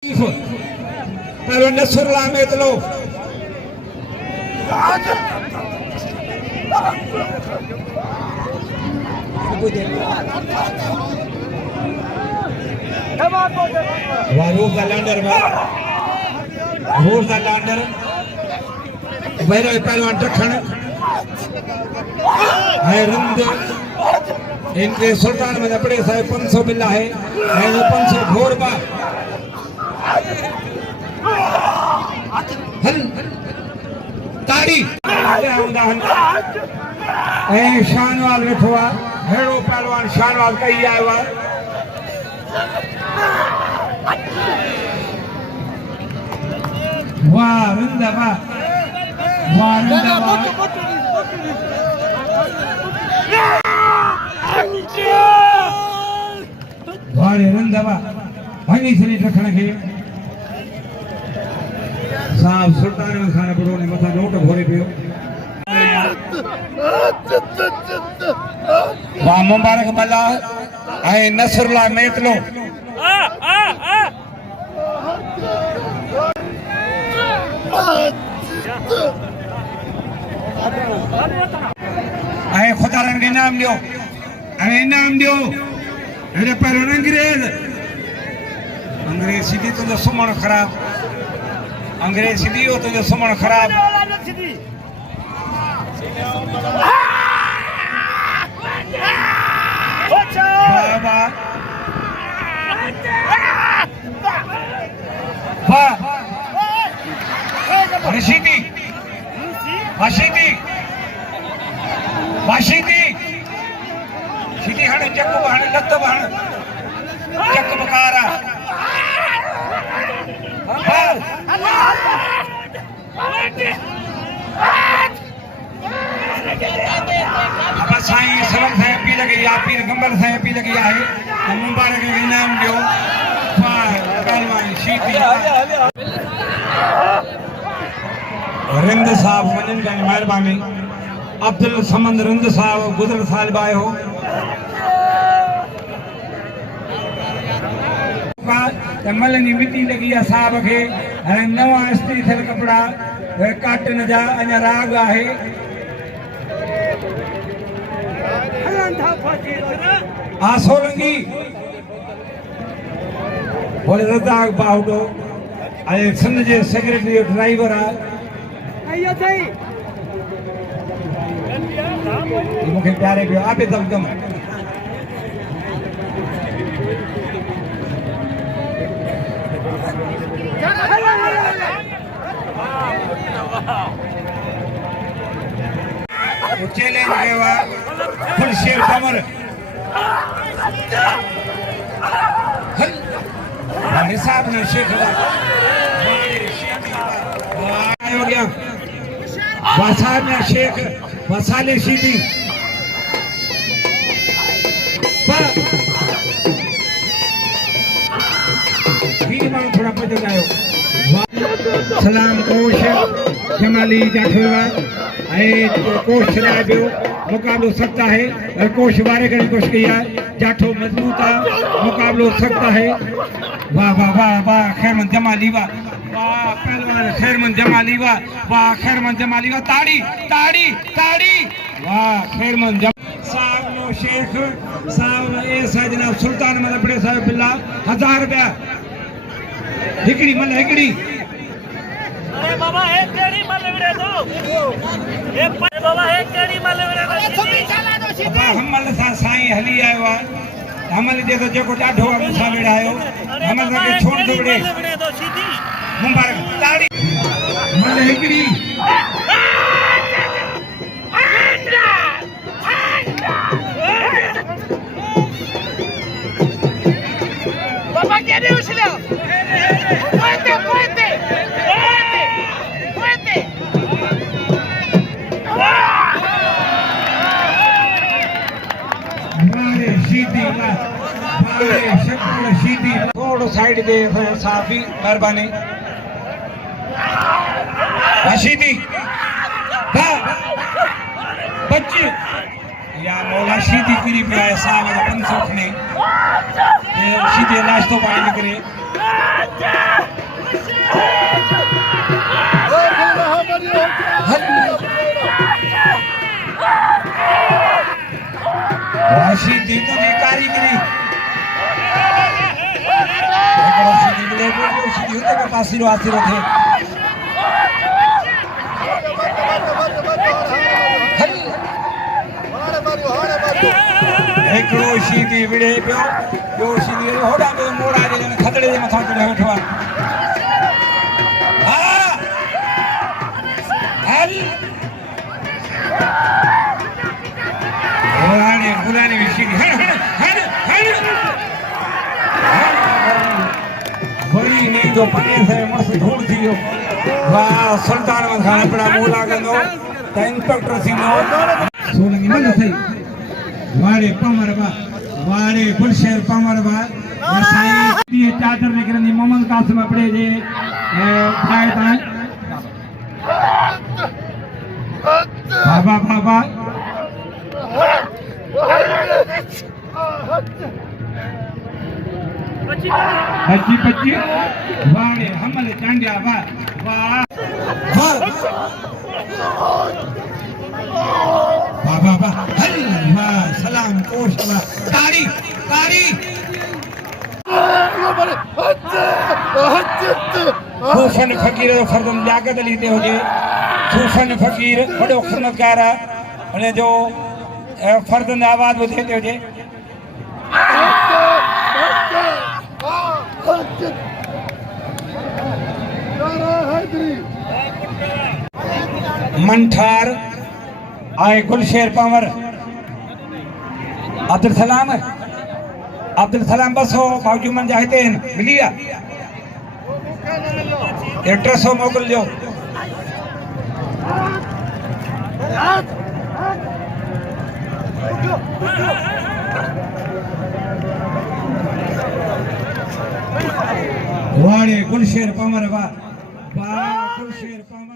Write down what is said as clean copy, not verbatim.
pero Nasrullah Metlo Waruf the lander Waruf the lander Where I Palwan Dakhan I run the इनके सुल्तान में अपने साहब 500 मिला है ऐसे 500 घोरबा हल ताड़ी ऐ शानवाल वेठवा हेड़ो पहलवान शानवाल कही आया वाह रंदवा वारे रंदवा भाई से रखण के साहब सुल्तान में खाने बड़ो ने मथा नोट भोरे पियो वाह मुबारक मल्ला ऐ नसरुल्लाह मेतलो ऐ खुदा रंग इनाम दियो अरे पर अंग्रेज सीधी तो सुमन खराब अंग्रेज सीधी हो तो सुमन खराब बाबा वाशीदी सीधी हण जक हण लत हण जक बकारा अब साईं सलम से पी लगी या पीर गंबल से पी लगी है मुबारक के इनाम दियो पहलवान सीधी रिंद साहब मनन का मेहरबानी अब्दुल समद रिंद साहब गुजर साल बाय हो मलनी मिट्टी लगी है साहब के नवा स्त्री थियल कपड़ा काटन जा अञा राग है आसोलंगी बोले रज़ाक बाहुडो ऐं सिंध जे सेक्रेटरी जो ड्राइवर आहे मूंखे प्यारे पियो आपे दमदम चैलेंज कयो आहे फुल शेर कमर निसाब ने शेख हो गया वसाल में शेख वसाले सीधी थोड़ा पद आयो सलाम कोश जमाली जाठवा कोश चलाए पियो मुकाबलो सख्त है कोश वारे करने कोशिश की है जाठो मजबूत है मुकाबलो सख्त है वाह वाह वाह वाह खैरमन जमाली वाह वाह पहलवान खैरमन जमाली वाह खैरमन जमाली वाह ताड़ी ताड़ी ताड़ी वाह खैरमन साहब नो शेख साहब ए साहब जनाब सुल्तान मतलब बड़े साहब बिल्ला 1000 रुपया हिकड़ी मल हिकड़ी अरे बाबा एक केड़ी मल विड़े दो ए बाबा एक केड़ी मल विड़े दो हम मल सा साईं हली आयो आ हमल जे तो जेको ॾाढो असां वेड़ा आयो हमल के छोड़ दो विड़े दो सीधी मुबारक ताड़ी मल हिकड़ी बाबा केड़ी उछलो puente थोड़ो साइड दे साफी मेहरबानी शीदी बच्ची या मौला शीदी पीरी पे साहब 500 ने शीदी नाश्तो पानी करे राशि दी तो जी कारीगरी सीधी होते के पास आसिरो थे एकड़ो सीधी विड़े पियो ॿियो सीधी होड़ा में मोड़ा जे खतरे जे मथां चढ़े वेठो आहे हा हल ओराने पुराने सीधी हण हण हण वरी नी जो पने से मस्त धूल थी वियो वाह सुल्तान खान पड़ा मोला कंदो त इंस्पेक्टर थींदो सोलंगी मन थई वाड़े पमरबा वाड़े गुलशहर पमरबा साईं ये चादर निकरंदी मोहम्मद कासिम अपड़े जे ठाए ताई बाबा बाबा बच्ची बच्ची वाड़े हमल चांडिया वाह वाह बाबा बाबा अल्लाह सलाम कोशवा तारी तारी सूफन फकीर जो फर्दन जागत लीते हुजे सूफन फकीर बड़ो खिदमतगार है जो फर्दन आवाज ॿुधे हुजे मंठार आए गुलशेर पंवर अब्दुल सलाम बसो बाजू मन जाते हैं मिली एड्रेस हो मोकल जो वाड़े गुलशेर पंवर वाह गुलशेर पंवर